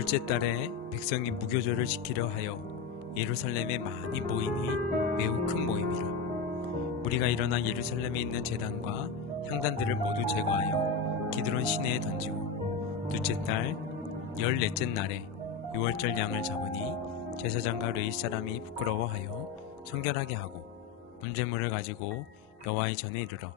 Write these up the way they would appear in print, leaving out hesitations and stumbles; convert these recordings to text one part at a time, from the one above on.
둘째 달에 백성이 무교절을 지키려 하여 예루살렘에 많이 모이니 매우 큰 모임이라. 무리가 일어나 예루살렘에 있는 제단과 향단들을 모두 제거하여 기드론 시내에 던지고 둘째 달 14째 날에 유월절 양을 잡으니 제사장과 레위 사람이 부끄러워하여 성결하게 하고 번제물을 가지고 여호와의 전에 이르러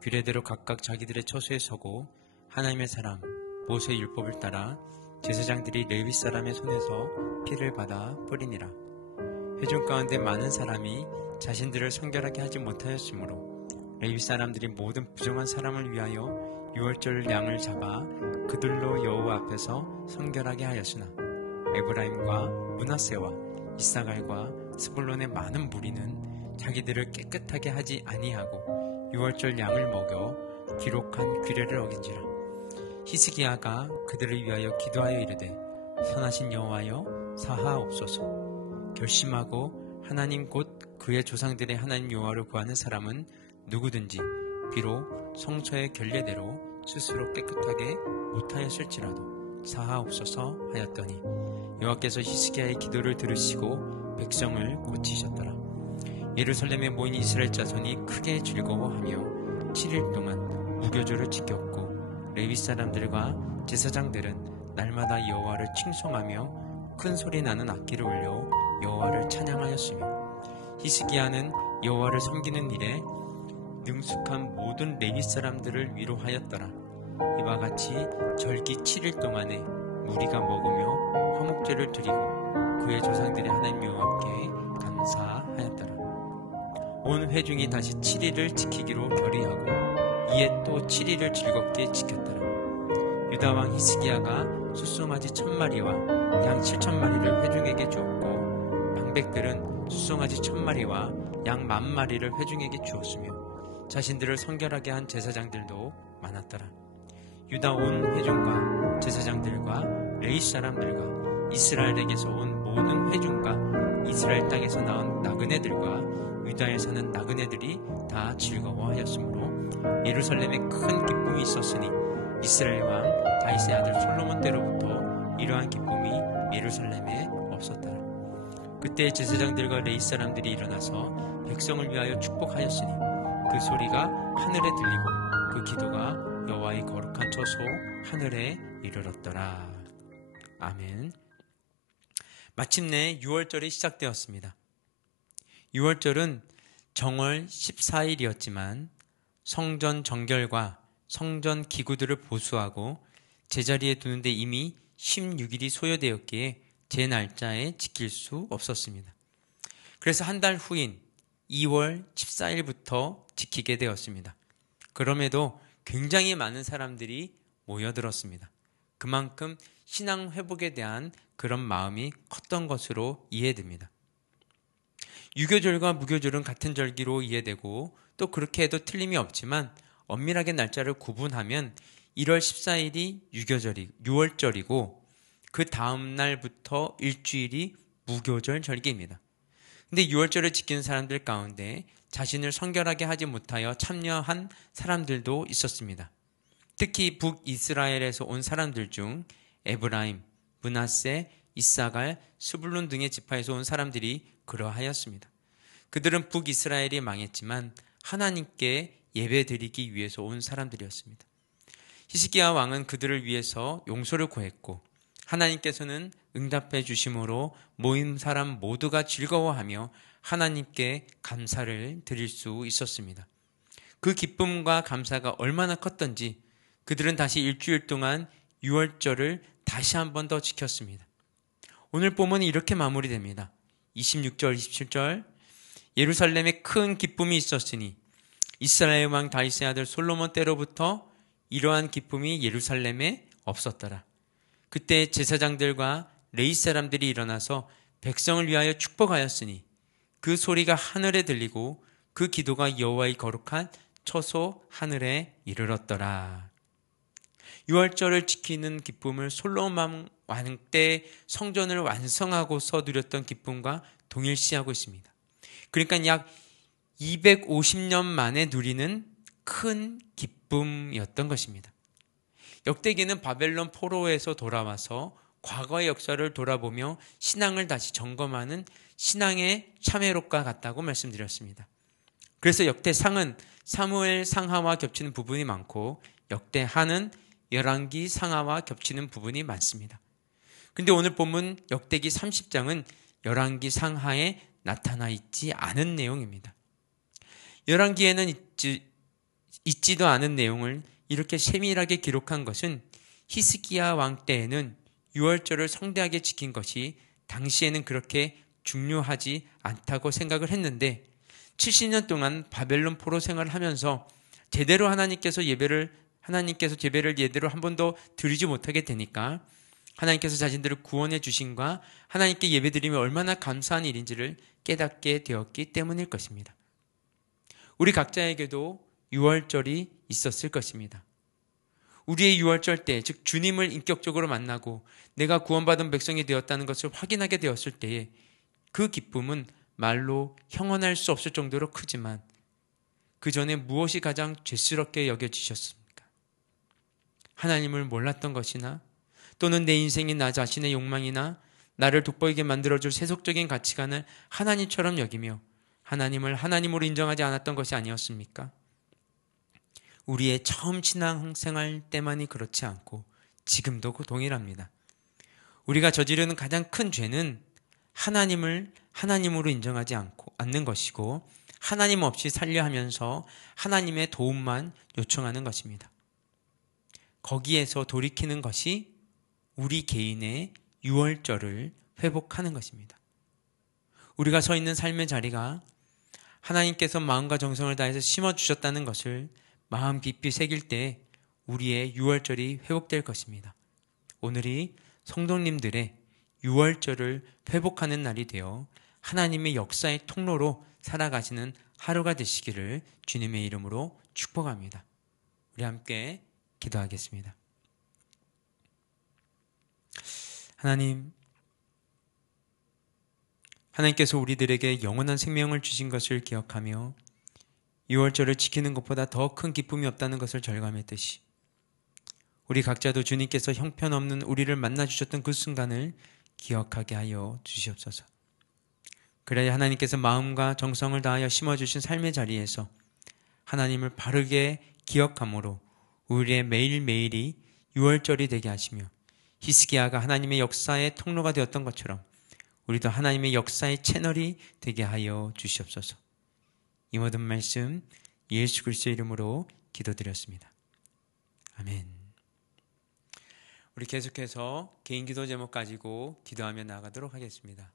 규례대로 각각 자기들의 처소에 서고 하나님의 사람 모세의 율법을 따라 제사장들이 레위 사람의 손에서 피를 받아 뿌리니라. 회중 가운데 많은 사람이 자신들을 성결하게 하지 못하였으므로 레위 사람들이 모든 부정한 사람을 위하여 유월절 양을 잡아 그들로 여호와 앞에서 성결하게 하였으나 에브라임과 므낫세와 이사갈과 스불론의 많은 무리는 자기들을 깨끗하게 하지 아니하고 유월절 양을 먹여 기록한 규례를 어긴지라. 히스기야가 그들을 위하여 기도하여 이르되 선하신 여호와여 사하옵소서. 결심하고 하나님 곧 그의 조상들의 하나님 여호와를 구하는 사람은 누구든지 비록 성처의 결례대로 스스로 깨끗하게 못하였을지라도 사하옵소서 하였더니 여호와께서 히스기야의 기도를 들으시고 백성을 고치셨더라. 예루살렘에 모인 이스라엘 자손이 크게 즐거워하며 7일 동안 무교절을 지켰고 레위 사람들과 제사장들은 날마다 여호와를 칭송하며 큰 소리 나는 악기를 울려 여호와를 찬양하였으며 히스기야는 여호와를 섬기는 일에 능숙한 모든 레위 사람들을 위로하였더라. 이와 같이 절기 7일 동안에 무리가 먹으며 화목제를 드리고 그의 조상들의 하나님 여호와께 감사하였더라. 온 회중이 다시 7일을 지키기로 결의하고 이에 또 7일을 즐겁게 지켰더라. 유다왕 히스기야가 숫송아지 1000마리와 양 7000마리를 회중에게 주었고 방백들은 숫송아지 1000마리와 양 10,000마리를 회중에게 주었으며 자신들을 성결하게 한 제사장들도 많았더라. 유다 온 회중과 제사장들과 레위 사람들과 이스라엘에게서 온 모든 회중과 이스라엘 땅에서 나온 나그네들과 유다에 사는 나그네들이 다 즐거워하였으므로 예루살렘에 큰 기쁨이 있었으니 이스라엘 왕 다윗의 아들 솔로몬 때로부터 이러한 기쁨이 예루살렘에 없었더라. 그때 제사장들과 레위 사람들이 일어나서 백성을 위하여 축복하였으니 그 소리가 하늘에 들리고 그 기도가 여호와의 거룩한 처소 하늘에 이르렀더라. 아멘. 마침내 유월절이 시작되었습니다. 유월절은 정월 14일이었지만 성전 정결과 성전 기구들을 보수하고 제자리에 두는데 이미 16일이 소요되었기에 제 날짜에 지킬 수 없었습니다. 그래서 한 달 후인 2월 14일부터 지키게 되었습니다. 그럼에도 굉장히 많은 사람들이 모여들었습니다. 그만큼 신앙 회복에 대한 그런 마음이 컸던 것으로 이해됩니다. 유교절과 무교절은 같은 절기로 이해되고 또 그렇게 해도 틀림이 없지만 엄밀하게 날짜를 구분하면 1월 14일이 유월절이고 그 다음 날부터 일주일이 무교절 절기입니다. 근데 유월절을 지키는 사람들 가운데 자신을 성결하게 하지 못하여 참여한 사람들도 있었습니다. 특히 북이스라엘에서 온 사람들 중 에브라임, 므낫세, 이사갈, 스불론 등의 지파에서 온 사람들이 그러하였습니다. 그들은 북이스라엘이 망했지만 하나님께 예배드리기 위해서 온 사람들이었습니다. 히스기야 왕은 그들을 위해서 용서를 구했고 하나님께서는 응답해 주심으로 모인 사람 모두가 즐거워하며 하나님께 감사를 드릴 수 있었습니다. 그 기쁨과 감사가 얼마나 컸던지 그들은 다시 일주일 동안 유월절을 다시 한 번 더 지켰습니다. 오늘 본문은 이렇게 마무리됩니다. 26절, 27절 예루살렘에 큰 기쁨이 있었으니 이스라엘 왕 다윗의 아들 솔로몬 때로부터 이러한 기쁨이 예루살렘에 없었더라. 그때 제사장들과 레위 사람들이 일어나서 백성을 위하여 축복하였으니 그 소리가 하늘에 들리고 그 기도가 여호와의 거룩한 처소 하늘에 이르렀더라. 유월절을 지키는 기쁨을 솔로몬 왕 때 성전을 완성하고서 누렸던 기쁨과 동일시하고 있습니다. 그러니까 약 250년 만에 누리는 큰 기쁨이었던 것입니다. 역대기는 바벨론 포로에서 돌아와서 과거의 역사를 돌아보며 신앙을 다시 점검하는 신앙의 참회록과 같다고 말씀드렸습니다. 그래서 역대상은 사무엘 상하와 겹치는 부분이 많고 역대하는 열왕기 상하와 겹치는 부분이 많습니다. 근데 오늘 본문 역대기 30장은 열왕기 상하에 나타나 있지 않은 내용입니다. 열왕기에는 있지도 않은 내용을 이렇게 세밀하게 기록한 것은 히스기야 왕 때에는 유월절을 성대하게 지킨 것이 당시에는 그렇게 중요하지 않다고 생각을 했는데 70년 동안 바벨론 포로 생활을 하면서 제대로 하나님께서 예배를 제대로 한 번도 드리지 못하게 되니까 하나님께서 자신들을 구원해 주신과 하나님께 예배드리면 얼마나 감사한 일인지를 깨닫게 되었기 때문일 것입니다. 우리 각자에게도 유월절이 있었을 것입니다. 우리의 유월절 때, 즉 주님을 인격적으로 만나고 내가 구원받은 백성이 되었다는 것을 확인하게 되었을 때에 그 기쁨은 말로 형언할 수 없을 정도로 크지만 그 전에 무엇이 가장 죄스럽게 여겨지셨습니까? 하나님을 몰랐던 것이나 또는 내 인생인 나 자신의 욕망이나 나를 돋보이게 만들어줄 세속적인 가치관을 하나님처럼 여기며 하나님을 하나님으로 인정하지 않았던 것이 아니었습니까? 우리의 처음 신앙생활 때만이 그렇지 않고 지금도 동일합니다. 우리가 저지르는 가장 큰 죄는 하나님을 하나님으로 인정하지 않는 것이고 하나님 없이 살려 하면서 하나님의 도움만 요청하는 것입니다. 거기에서 돌이키는 것이 우리 개인의 유월절을 회복하는 것입니다. 우리가 서 있는 삶의 자리가 하나님께서 마음과 정성을 다해서 심어주셨다는 것을 마음 깊이 새길 때 우리의 유월절이 회복될 것입니다. 오늘이 성도님들의 유월절을 회복하는 날이 되어 하나님의 역사의 통로로 살아가시는 하루가 되시기를 주님의 이름으로 축복합니다. 우리 함께 기도하겠습니다. 하나님께서 우리들에게 영원한 생명을 주신 것을 기억하며 유월절을 지키는 것보다 더 큰 기쁨이 없다는 것을 절감했듯이 우리 각자도 주님께서 형편없는 우리를 만나주셨던 그 순간을 기억하게 하여 주시옵소서. 그래야 하나님께서 마음과 정성을 다하여 심어주신 삶의 자리에서 하나님을 바르게 기억함으로 우리의 매일매일이 유월절이 되게 하시며 히스기야가 하나님의 역사의 통로가 되었던 것처럼 우리도 하나님의 역사의 채널이 되게 하여 주시옵소서. 이 모든 말씀 예수 그리스도의 이름으로 기도드렸습니다. 아멘. 우리 계속해서 개인 기도 제목 가지고 기도하며 나아가도록 하겠습니다.